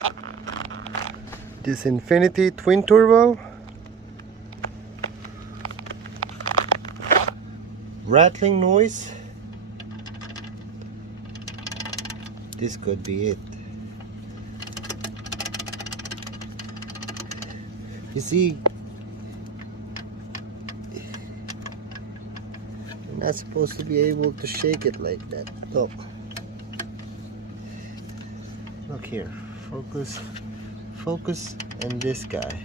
This Infiniti twin turbo. Rattling noise. This could be it. You see, you're not supposed to be able to shake it like that. Look. Look here. Focus. Focus on this guy.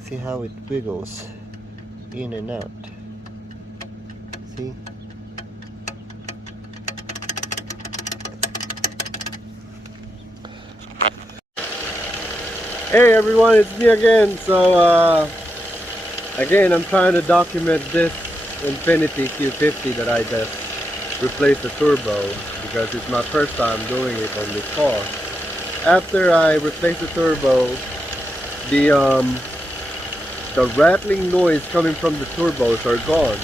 See how it wiggles in and out. See? Hey everyone, it's me again. So again, I'm trying to document this Infiniti Q50 that I just replaced the turbo, because it's my first time doing it on this car. After I replaced the turbo, the rattling noise coming from the turbos are gone,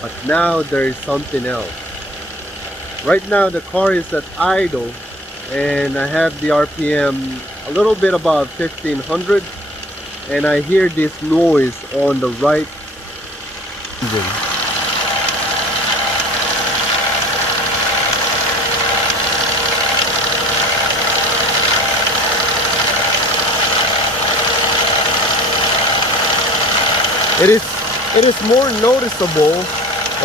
but now there is something else. Right now the car is at idle and I have the RPM a little bit above 1500, and I hear this noise on the right engine. It is more noticeable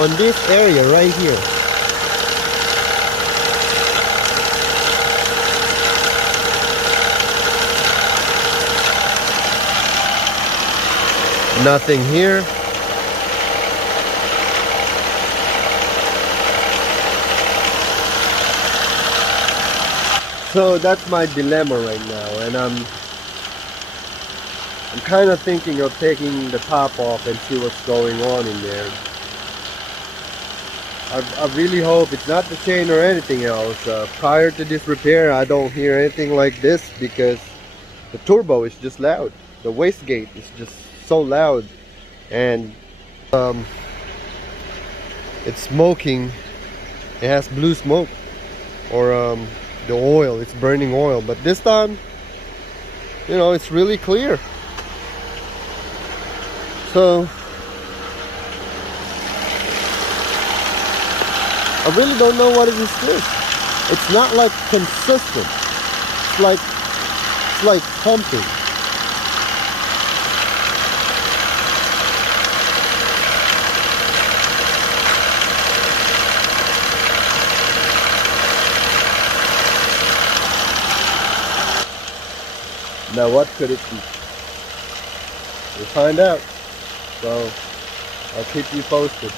on this area right here. Nothing here. So that's my dilemma right now, and I'm kind of thinking of taking the top off and see what's going on in there. I really hope it's not the chain or anything else. Prior to this repair, I don't hear anything like this because the turbo is just loud. The wastegate is just so loud, and it's smoking. It has blue smoke, or the oil, it's burning oil. But this time, you know, it's really clear. So I really don't know what it is this. It's not like consistent. It's like pumping. Now what could it be? We'll find out. So I'll keep you posted.